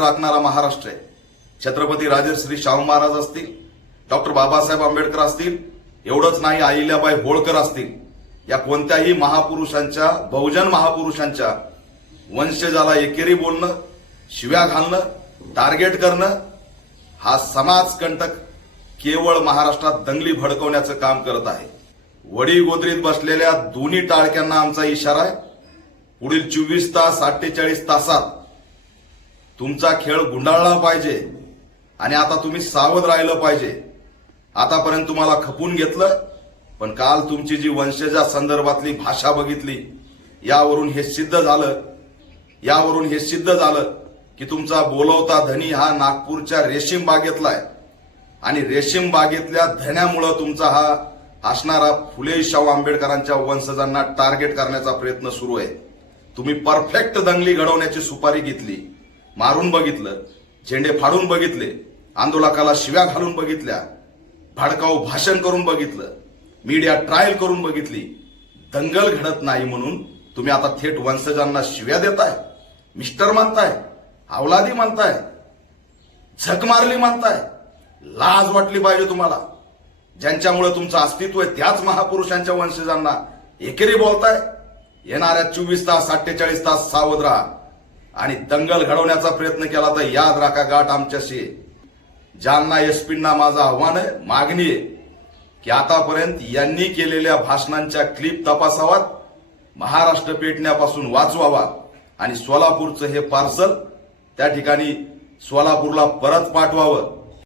राखणारा महाराष्ट्र आहे छत्रपती राजश्री शाहू महाराज असतील डॉक्टर बाबासाहेब आंबेडकर असतील एवढंच नाही अहिल्याबाई होळकर असतील या कोणत्याही महापुरुषांच्या बहुजन महापुरुषांच्या वंशजाला एकेरी बोलणं शिव्या घालणं टार्गेट करणं हा समाजकंटक केवळ महाराष्ट्रात दंगली भडकवण्याचं काम करत आहे वडी गोदरीत बसलेल्या दोन्ही टाळक्यांना आमचा इशारा आहे पुढील चोवीस तास अठ्ठेचाळीस तासात तुमचा खेळ गुंडाळला पाहिजे आणि आता तुम्ही सावध राहिलं पाहिजे आतापर्यंत तुम्हाला खपून घेतलं पण काल तुमची जी वंशजा संदर्भातली भाषा बघितली यावरून हे सिद्ध झालं यावरून हे सिद्ध झालं की तुमचा बोलवता धनी हा नागपूरच्या रेशीम बागेतला आहे आणि रेशीम बागेतल्या धन्यामुळं तुमचा हा असणारा फुले शाहू आंबेडकरांच्या वंशजांना टार्गेट करण्याचा प्रयत्न सुरू आहे तुम्ही परफेक्ट दंगली घडवण्याची सुपारी घेतली मारून बघितलं झेंडे फाडून बघितले आंदोलकाला शिव्या घालून बघितल्या भाडकाऊ भाषण करून बघितलं मीडिया ट्रायल करून बघितली दंगल घडत नाही म्हणून तुम्ही आता थेट वंशजांना शिव्या देताय मिस्टर मानताय अवलादी मानताय झक मारली मानताय लाज वाटली पाहिजे तुम्हाला ज्यांच्यामुळे तुमचं अस्तित्व आहे त्याच महापुरुषांच्या वंशजांना एकेरी बोलताय येणाऱ्या चोवीस तास अठ्ठेचाळीस तास सावध राहा आणि दंगल घडवण्याचा प्रयत्न केला तर याद राखा गाठ आमच्याशी जालना एसपींना माझं आव्हान आहे मागणी आहे की आतापर्यंत यांनी केलेल्या भाषणांच्या क्लिप तपासावात महाराष्ट्र पेटण्यापासून वाचवावा आणि सोलापूरचं हे पार्सल त्या ठिकाणी सोलापूरला परत पाठवावं